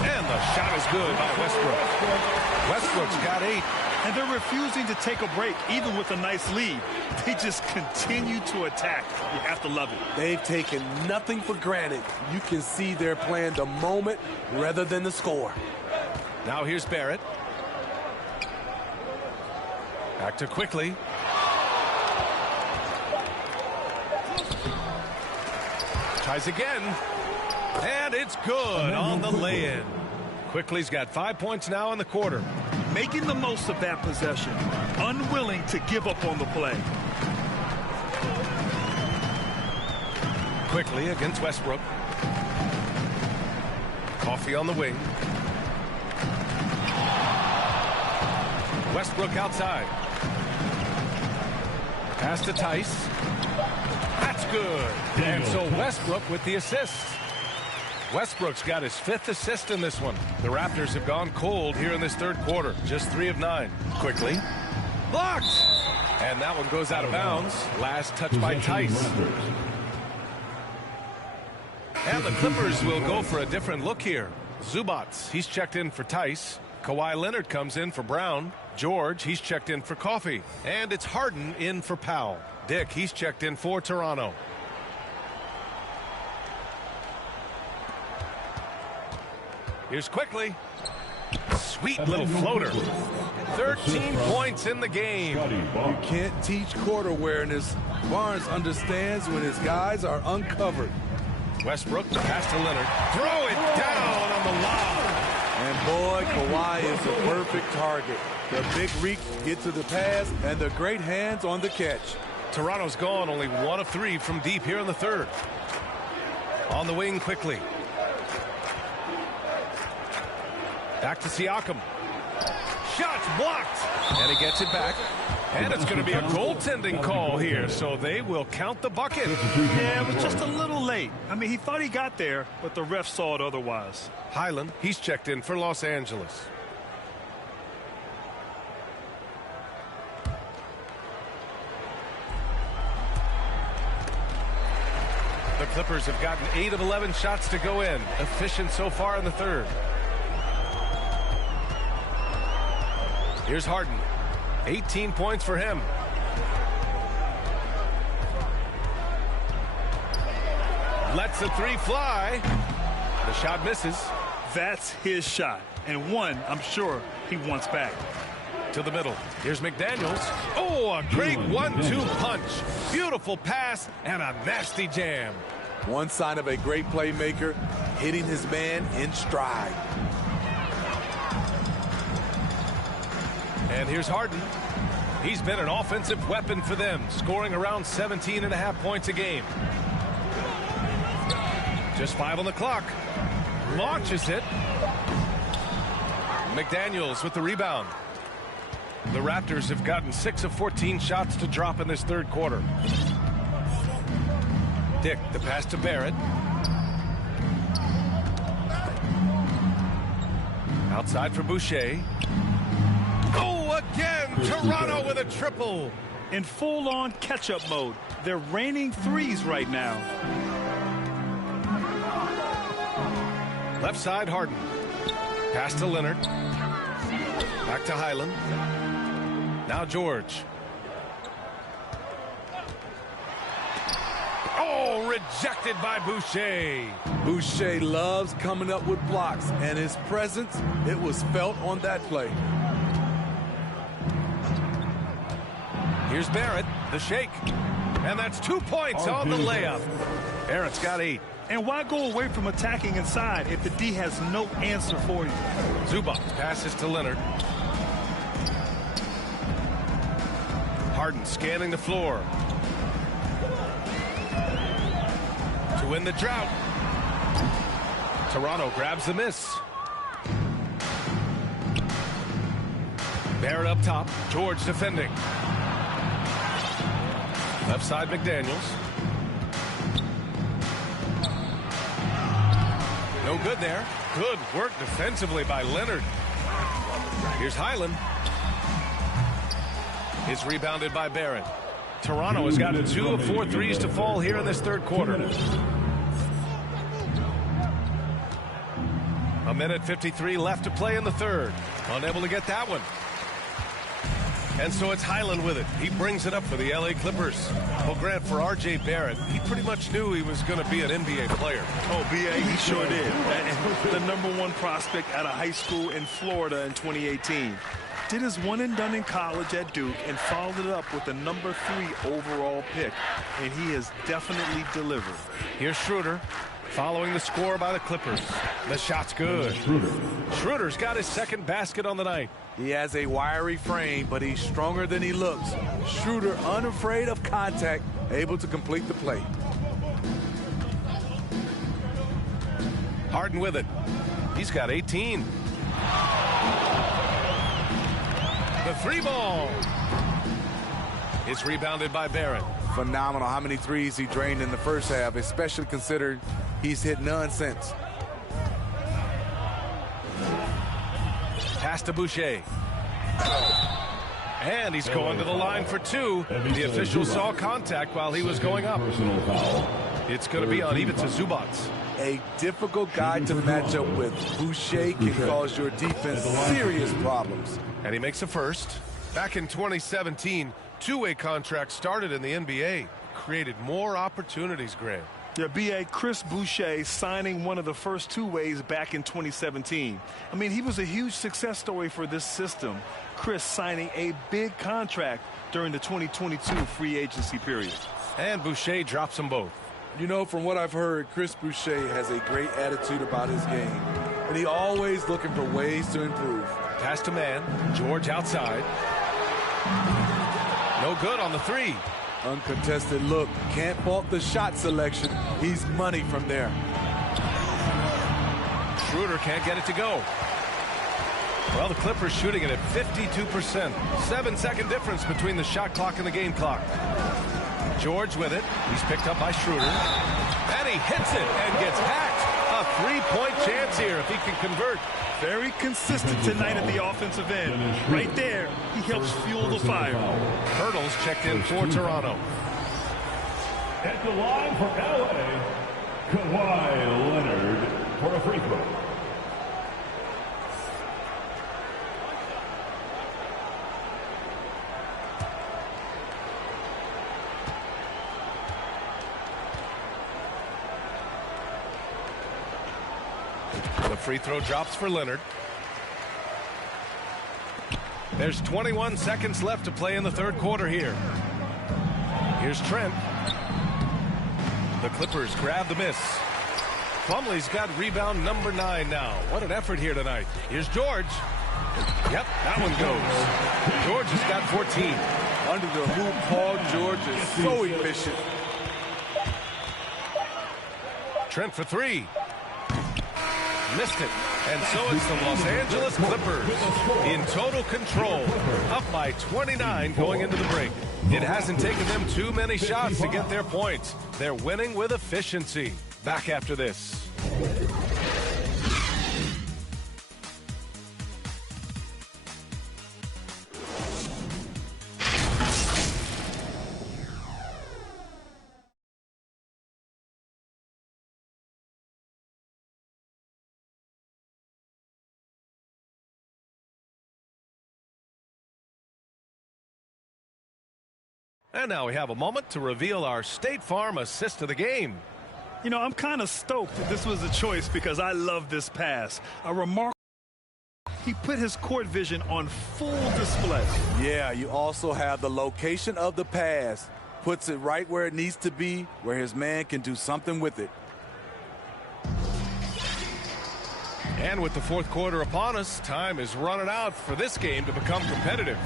And the shot is good by Westbrook. Westbrook's got 8. And they're refusing to take a break, even with a nice lead. They just continue to attack. You have to love it. They've taken nothing for granted. You can see they're playing the moment rather than the score. Now here's Barrett. Back to Quickly. Tries again. And it's good on the lay-in. Quickly's got 5 points now in the quarter. Making the most of that possession. Unwilling to give up on the play. Quickly against Westbrook. Coffee on the wing. Westbrook outside. Pass to Tice. That's good. And so Westbrook with the assist. Westbrook's got his 5th assist in this one. The Raptors have gone cold here in this third quarter. Just 3 of 9. Quickly. Blocked! And that one goes out of bounds. Last touch by Tice. And the Clippers will go for a different look here. Zubats, he's checked in for Tice. Kawhi Leonard comes in for Brown. George, he's checked in for Coffee. And it's Harden in for Powell. Dick, he's checked in for Toronto. Here's Quickly. Sweet little floater. 13 points in the game. You can't teach court awareness. Barnes understands when his guys are uncovered. Westbrook, pass to Leonard. Throw it down on the lob. And boy, Kawhi is the perfect target. The big reach get to the pass and the great hands on the catch. Toronto's gone only 1 of 3 from deep here in the third. On the wing Quickly. Back to Siakam. Shots blocked. And he gets it back. And it's going to be a goaltending call here, so they will count the bucket. Yeah, it was just a little late. I mean, he thought he got there, but the ref saw it otherwise. Highland, he's checked in for Los Angeles. The Clippers have gotten 8 of 11 shots to go in. Efficient so far in the third. Here's Harden. 18 points for him. Lets the 3 fly. The shot misses. That's his shot. And one, I'm sure, he wants back. To the middle. Here's McDaniels. Oh, a great 1-2 punch. Beautiful pass and a nasty jam. One sign of a great playmaker, hitting his man in stride. And here's Harden. He's been an offensive weapon for them, scoring around 17.5 points a game. Just 5 on the clock. Launches it. McDaniels with the rebound. The Raptors have gotten 6 of 14 shots to drop in this third quarter. Dick, the pass to Barrett. Outside for Boucher. Oh, again, Toronto with a triple. in full-on catch-up mode. They're raining threes right now. Left side, Harden. Pass to Leonard. Back to Highland. Now George. Oh, rejected by Boucher. Boucher loves coming up with blocks, and his presence, it was felt on that play. Here's Barrett, the shake. And that's 2 points on the layup. Barrett's got 8. And why go away from attacking inside if the D has no answer for you? Zubac passes to Leonard. Harden scanning the floor. To win the drought. Toronto grabs the miss. Barrett up top. George defending. Left side, McDaniels. No good there. Good work defensively by Leonard. Here's Highland. It's rebounded by Barrett. Toronto has gotten 2 of 4 threes to fall here in this third quarter. A minute 53 left to play in the third. Unable to get that one. And so it's Highland with it. He brings it up for the LA Clippers. Well, Grant, for R.J. Barrett, he pretty much knew he was going to be an NBA player. Oh, B.A., he sure did. And the #1 prospect out of high school in Florida in 2018. Did his one and done in college at Duke and followed it up with the #3 overall pick. And he has definitely delivered. Here's Schroeder following the score by the Clippers. The shot's good. Schroeder's got his second basket on the night. He has a wiry frame, but he's stronger than he looks. Schroeder, unafraid of contact, able to complete the play. Harden with it. He's got 18. The 3 ball. It's rebounded by Barrett. Phenomenal how many threes he drained in the first half, especially considering he's hit none since. Pass to Boucher. And he's going to the line for 2. The official saw contact while he was going up. It's going to be on Ivica Zubac. A difficult guy to match up with. Boucher can cause your defense serious problems. And he makes a first. Back in 2017, two-way contracts started in the NBA. Created more opportunities, Grant. Yeah, B.A. Chris Boucher signing one of the first two-ways back in 2017. I mean, he was a huge success story for this system. Chris signing a big contract during the 2022 free agency period. And Boucher drops them both. You know, from what I've heard, Chris Boucher has a great attitude about his game. And he always looking for ways to improve. Pass to man. George outside. No good on the 3. Uncontested look. Can't fault the shot selection. He's money from there. Schroeder can't get it to go. Well, the Clippers shooting it at 52%. 7-second difference between the shot clock and the game clock. George with it. He's picked up by Schroeder. And he hits it and gets hacked. A 3-point chance here if he can convert. Very consistent tonight at the offensive end. Right there, he helps fuel the fire. Hurdles checked in for Toronto. At the line for LA, Kawhi Leonard for a free throw. The free throw drops for Leonard. There's 21 seconds left to play in the third quarter here. Here's Trent. The Clippers grab the miss. Plumlee's got rebound number 9 now. What an effort here tonight. Here's George. Yep, that one goes. George has got 14. Under the hoop, Paul George is so efficient. Trent for 3. Missed it. And so it's the Los Angeles Clippers in total control, up by 29 going into the break. It hasn't taken them too many shots to get their points. They're winning with efficiency. Back after this. And now we have a moment to reveal our State Farm assist of the game. You know, I'm kind of stoked that this was a choice because I love this pass. A remarkable. He put his court vision on full display. Yeah, you also have the location of the pass. Puts it right where it needs to be, where his man can do something with it. And with the fourth quarter upon us, time is running out for this game to become competitive.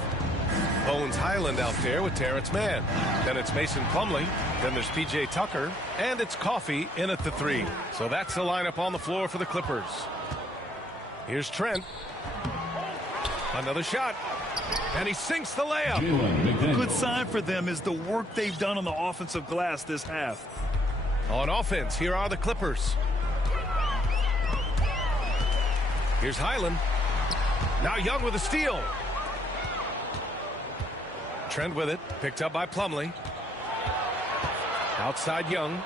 Bones Highland out there with Terrence Mann. Then it's Mason Plumlee. Then there's P.J. Tucker. And it's Coffey in at the 3. So that's the lineup on the floor for the Clippers. Here's Trent. Another shot. And he sinks the layup. A good sign for them is the work they've done on the offensive glass this half. On offense, here are the Clippers. Here's Highland. Now Young with a steal. Trent with it. Picked up by Plumlee. Outside Young.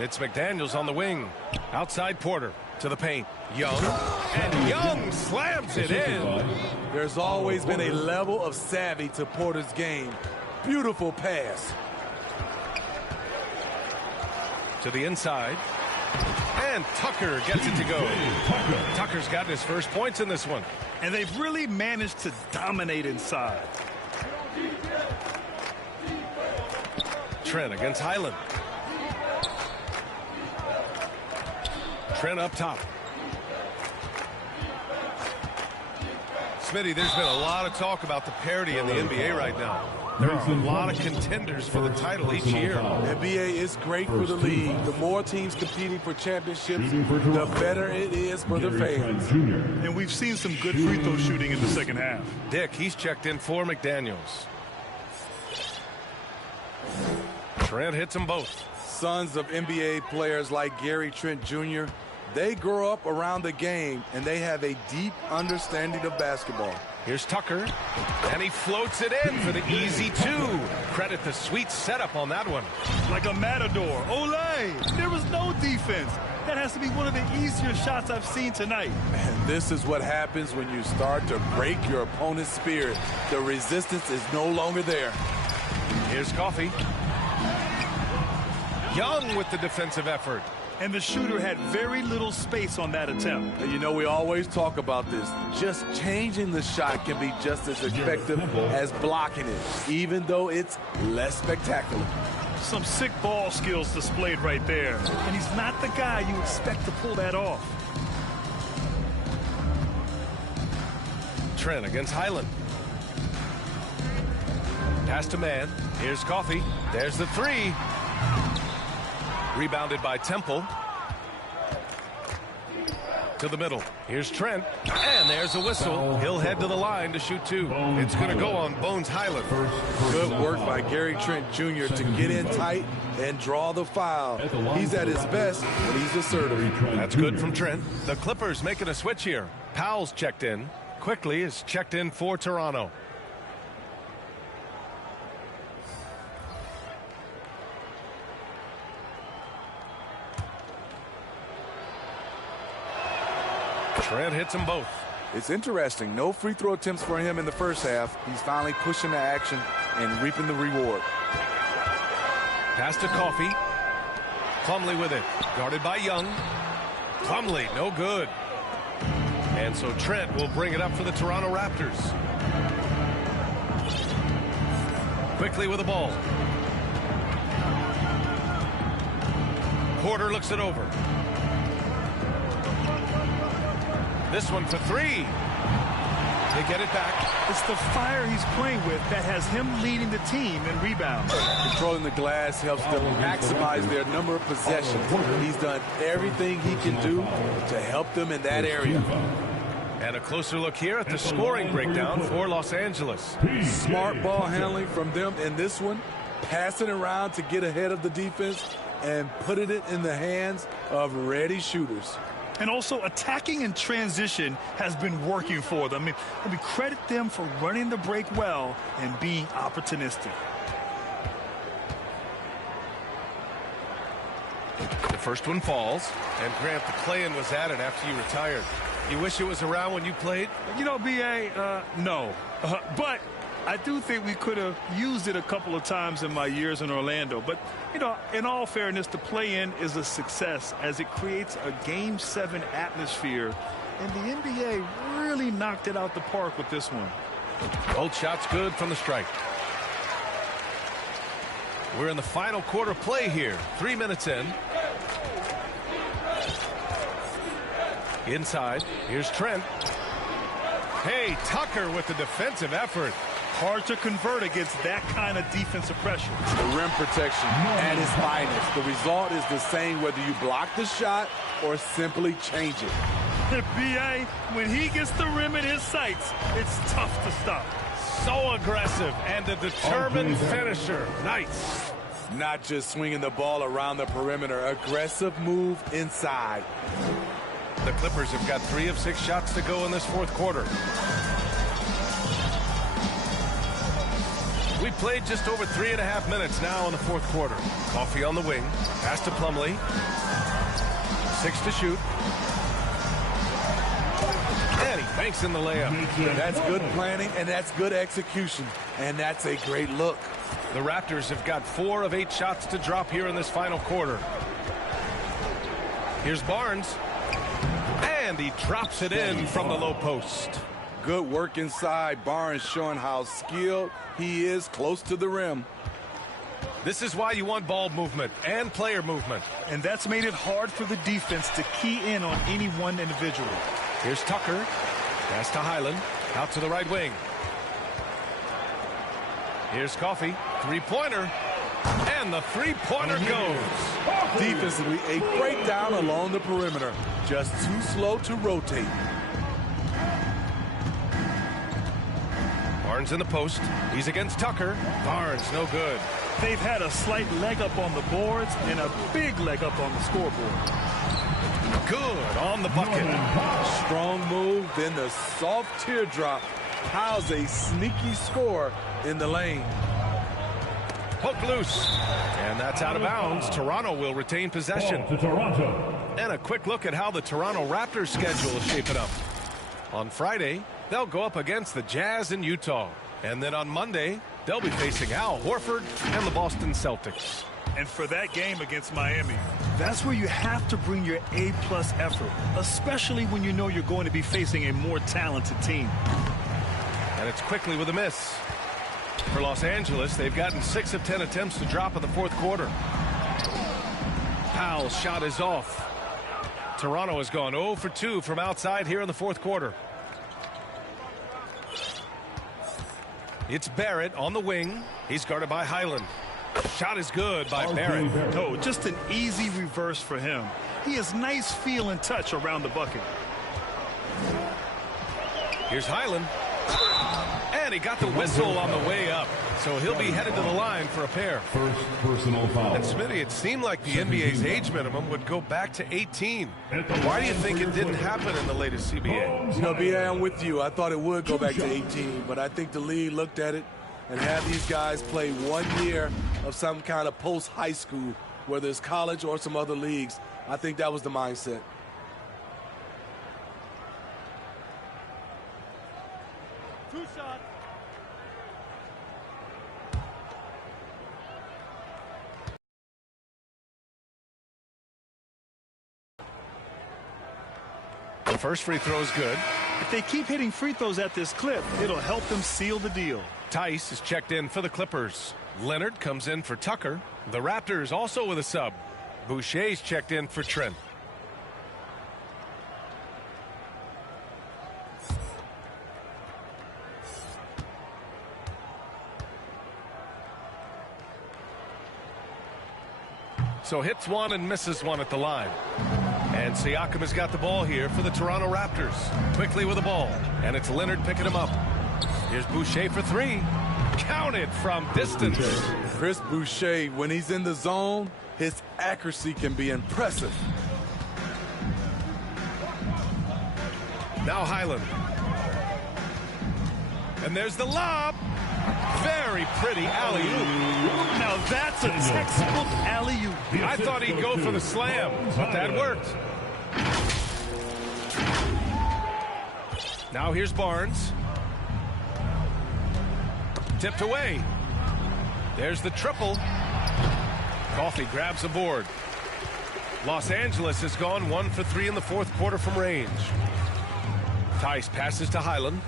It's McDaniels on the wing. Outside Porter to the paint. Young. And Young slams it in. There's always been a level of savvy to Porter's game. Beautiful pass. To the inside. And Tucker gets it to go. Tucker's gotten his first points in this one. And they've really managed to dominate inside. Trent against Highland. Trent up top. Smitty, there's been a lot of talk about the parity in the NBA right now. There are a lot of contenders for the title each year. NBA is great for the league. The more teams competing for championships, the better it is for the fans. And we've seen some good free throw shooting in the second half. Dick, he's checked in for McDaniels. Trent hits them both. Sons of NBA players like Gary Trent Jr., they grow up around the game, and they have a deep understanding of basketball. Here's Tucker, and he floats it in for the easy 2. Credit the sweet setup on that one. Like a matador. Olé! There was no defense. That has to be one of the easier shots I've seen tonight. And this is what happens when you start to break your opponent's spirit. The resistance is no longer there. Here's Coffey. Young with the defensive effort. And the shooter had very little space on that attempt. And you know, we always talk about this. Just changing the shot can be just as effective as blocking it, even though it's less spectacular. Some sick ball skills displayed right there. And he's not the guy you expect to pull that off. Trent against Highland. Pass to Mann. Here's Coffey. There's the 3. Rebounded by Temple. To the middle. Here's Trent. And there's a whistle. He'll head to the line to shoot 2. It's going to go on Bones Highland. Good work by Gary Trent Jr. to get in tight and draw the foul. He's at his best when he's assertive. That's good from Trent. The Clippers making a switch here. Powell's checked in. Quickly is checked in for Toronto. Trent hits them both. It's interesting. No free throw attempts for him in the first half. He's finally pushing the action and reaping the reward. Pass to Coffey. Plumlee with it. Guarded by Young. Plumlee, no good. And so Trent will bring it up for the Toronto Raptors. Quickly with the ball. Porter looks it over. This one for 3. They get it back. It's the fire he's playing with that has him leading the team in rebounds. Controlling the glass helps them maximize their number of possessions. He's done everything he can do to help them in that area. And a closer look here at the scoring breakdown for Los Angeles. Smart ball handling from them in this one. Passing around to get ahead of the defense and putting it in the hands of ready shooters. And also attacking in transition has been working for them. I mean, credit them for running the break well and being opportunistic. The first one falls. And Grant, the play-in was added after you retired. You wish it was around when you played? You know, B.A., no. But I do think we could have used it a couple of times in my years in Orlando. But, you know, in all fairness, the play-in is a success as it creates a Game 7 atmosphere. And the NBA really knocked it out the park with this one. Both shots good from the strike. We're in the final quarter play here. 3 minutes in. Inside. Here's Trent. Hey, Tucker with the defensive effort. Hard to convert against that kind of defensive pressure. The rim protection at its finest. The result is the same whether you block the shot or simply change it. B.A., when he gets the rim in his sights, it's tough to stop. So aggressive and a determined finisher. Nice. Not just swinging the ball around the perimeter. Aggressive move inside. The Clippers have got 3 of 6 shots to go in this fourth quarter. We played just over 3.5 minutes now in the fourth quarter. Coffee on the wing. Pass to Plumlee. 6 to shoot. And he banks in the layup. That's good planning, and that's good execution. And that's a great look. The Raptors have got 4 of 8 shots to drop here in this final quarter. Here's Barnes. And he drops it in from the low post. Good work inside. Barnes showing how skilled he is close to the rim. This is why you want ball movement and player movement. And that's made it hard for the defense to key in on any one individual. Here's Tucker. Pass to Highland. Out to the right wing. Here's Coffee. Three-pointer. And the three-pointer goes. Defensively, a breakdown along the perimeter. Just too slow to rotate. Barnes in the post. He's against Tucker. Barnes, no good. They've had a slight leg up on the boards and a big leg up on the scoreboard. Good on the bucket. Strong move, then the soft teardrop. How's a sneaky score in the lane. Hook loose. And that's out of bounds. Toronto will retain possession. Ball to Toronto. And a quick look at how the Toronto Raptors schedule is shaping up. On Friday, they'll go up against the Jazz in Utah. And then on Monday, they'll be facing Al Horford and the Boston Celtics. And for that game against Miami, that's where you have to bring your A-plus effort, especially when you know you're going to be facing a more talented team. And it's quickly with a miss. For Los Angeles, they've gotten 6 of 10 attempts to drop in the fourth quarter. Powell's shot is off. Toronto has gone 0 for 2 from outside here in the fourth quarter. It's Barrett on the wing. He's guarded by Highland. Shot is good by Barrett. Oh, just an easy reverse for him. He has nice feel and touch around the bucket. Here's Highland. And he got the whistle on the way up. So he'll be headed to the line for a pair. First personal foul. And Smitty, it seemed like the NBA's age minimum would go back to 18. Why do you think it didn't happen in the latest CBA? You know, B.A., I'm with you. I thought it would go back to 18, but I think the league looked at it and had these guys play 1 year of some kind of post-high school, whether it's college or some other leagues. I think that was the mindset. Two shots. The first free throw is good. If they keep hitting free throws at this clip, it'll help them seal the deal. Tice is checked in for the Clippers. Leonard comes in for Tucker. The Raptors also with a sub. Boucher's checked in for Trent. So hits one and misses one at the line. And Siakam has got the ball here for the Toronto Raptors. Quickly with the ball. And it's Leonard picking him up. Here's Boucher for 3. Counted from distance. Chris Boucher, when he's in the zone, his accuracy can be impressive. Now Highland. And there's the lob. Very pretty alley-oop. Now that's a textbook alley-oop. I thought he'd go for the slam, but that worked. Now here's Barnes. Tipped away. There's the triple. Coffee grabs a board. Los Angeles has gone 1 for 3 in the fourth quarter from range. Tice passes to Highland.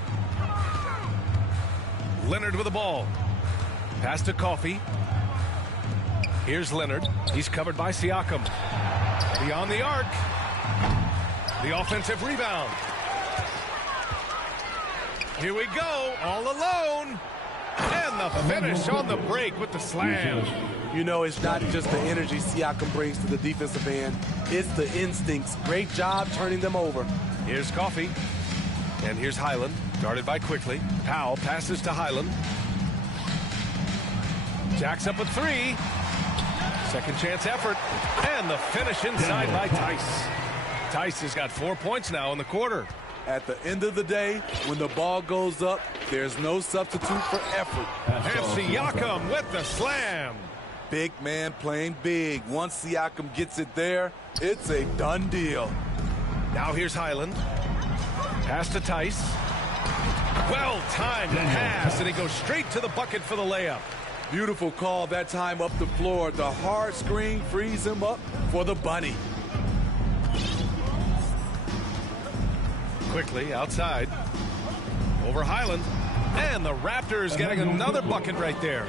Leonard with the ball. Pass to Coffee. Here's Leonard. He's covered by Siakam. Beyond the arc. The offensive rebound. Here we go, all alone. And the finish on the break with the slam. You know, it's not just the energy Siakam brings to the defensive end. It's the instincts. Great job turning them over. Here's Coffee. And here's Highland, guarded by Quickly. Powell passes to Highland. Jacks up a 3. Second chance effort. And the finish inside by Tice. Tice has got 4 points now in the quarter. At the end of the day, when the ball goes up, there's no substitute for effort. And Siakam with the slam. Big man playing big. Once Siakam gets it there, it's a done deal. Now here's Highland. Pass to Tice. Well-timed pass, and he goes straight to the bucket for the layup. Beautiful call that time up the floor. The hard screen frees him up for the bunny. Quickly outside. Over Highland. And the Raptors getting another bucket right there.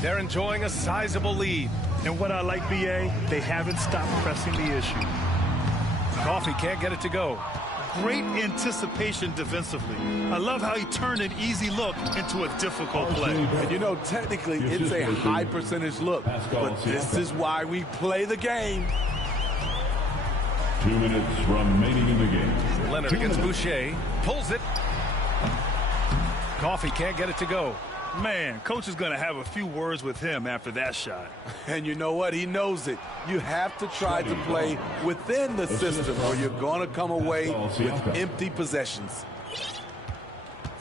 They're enjoying a sizable lead. And what I like, BA, they haven't stopped pressing the issue. Coffee can't get it to go. Great anticipation defensively. I love how he turned an easy look into a difficult play. And you know, technically, it's a high percentage look. But this is why we play the game. 2 minutes remaining in the game. Leonard against Boucher. Pulls it. Coffee can't get it to go. Man, coach is going to have a few words with him after that shot. And you know what? He knows it. You have to try to play within the system or you're going to come away with empty possessions.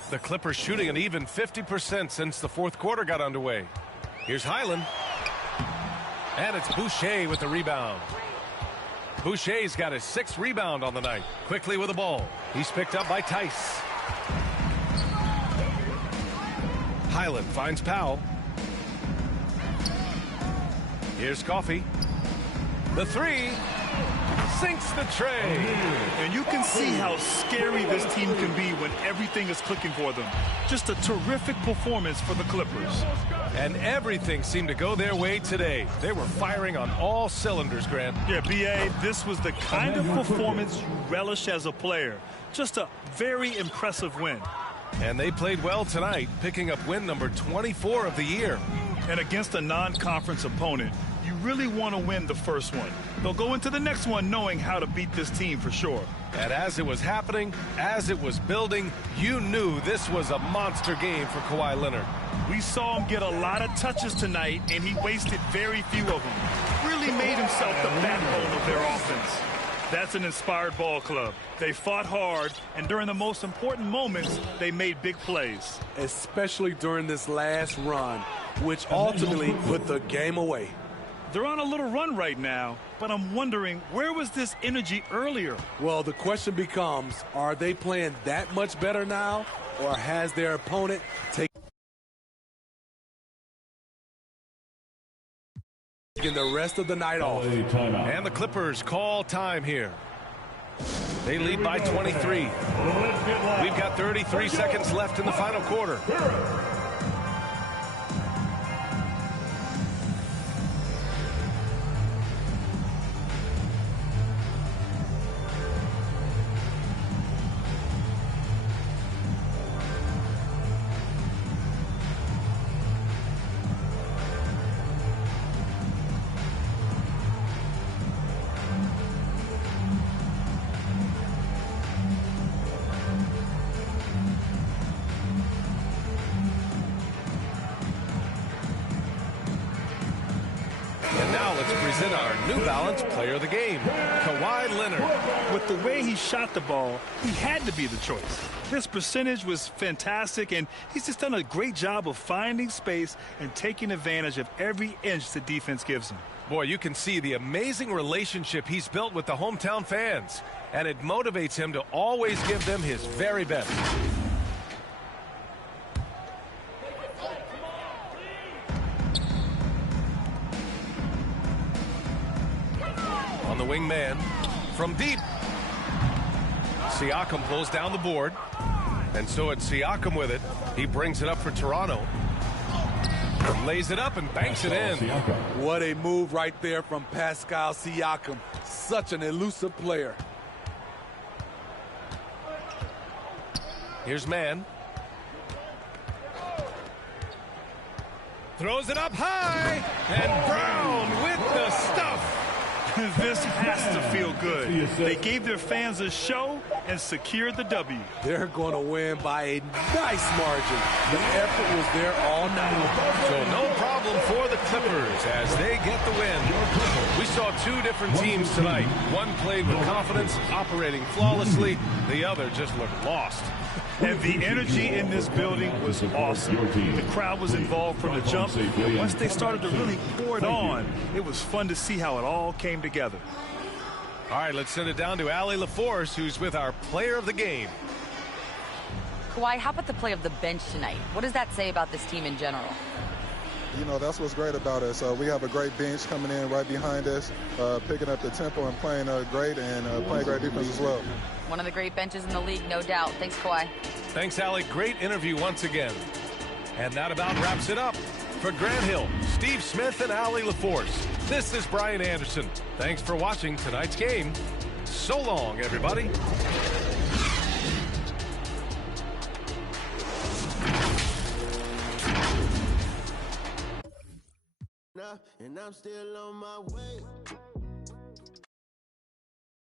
The Clippers shooting an even 50% since the fourth quarter got underway. Here's Highland. And it's Boucher with the rebound. Boucher's got his 6th rebound on the night. Quickly with the ball. He's picked up by Tice. Highland finds Powell. Here's Coffee. The 3 sinks the tray. And you can see how scary this team can be when everything is clicking for them. Just a terrific performance for the Clippers. And everything seemed to go their way today. They were firing on all cylinders, Grant. Yeah, BA, this was the kind of performance you relish as a player. Just a very impressive win. And they played well tonight, picking up win number 24 of the year. And against a non-conference opponent, you really want to win the first one. They'll go into the next one knowing how to beat this team for sure. And as it was happening, as it was building, you knew this was a monster game for Kawhi Leonard. We saw him get a lot of touches tonight, and he wasted very few of them. Really made himself the backbone of their offense. That's an inspired ball club. They fought hard, and during the most important moments, they made big plays. Especially during this last run, which ultimately put the game away. They're on a little run right now, but I'm wondering, where was this energy earlier? Well, the question becomes, are they playing that much better now, or has their opponent taken the rest of the night off? And the Clippers call time here. They lead by 23. We've got 33 seconds left in the final quarter. Our New Balance player of the game, Kawhi Leonard. With the way he shot the ball, he had to be the choice. His percentage was fantastic, and he's just done a great job of finding space and taking advantage of every inch the defense gives him. Boy, you can see the amazing relationship he's built with the hometown fans, and it motivates him to always give them his very best. wing man from deep. Siakam pulls down the board. And so it's Siakam with it. He brings it up for Toronto. Lays it up and banks it in. What a move right there from Pascal Siakam. Such an elusive player. Here's Mann. Throws it up high. And Brown with the stuff. This has to feel good. They gave their fans a show and secured the W. They're going to win by a nice margin. The effort was there all night. So no problem for the Clippers as they get the win. We saw two different teams tonight. One played with confidence, operating flawlessly. The other just looked lost. And the energy in this building was awesome. The crowd was involved from the jump. And once they started to really pour it on, it was fun to see how it all came together. All right, let's send it down to Allie LaForce, who's with our player of the game. Kawhi, how about the play of the bench tonight? What does that say about this team in general? You know, that's what's great about us. We have a great bench coming in right behind us, picking up the tempo and playing great and playing great defense as well. One of the great benches in the league, no doubt. Thanks, Kawhi. Thanks, Allie. Great interview once again. And that about wraps it up. For Grant Hill, Steve Smith, and Allie LaForce, this is Brian Anderson. Thanks for watching tonight's game. So long, everybody. And I'm still on my way.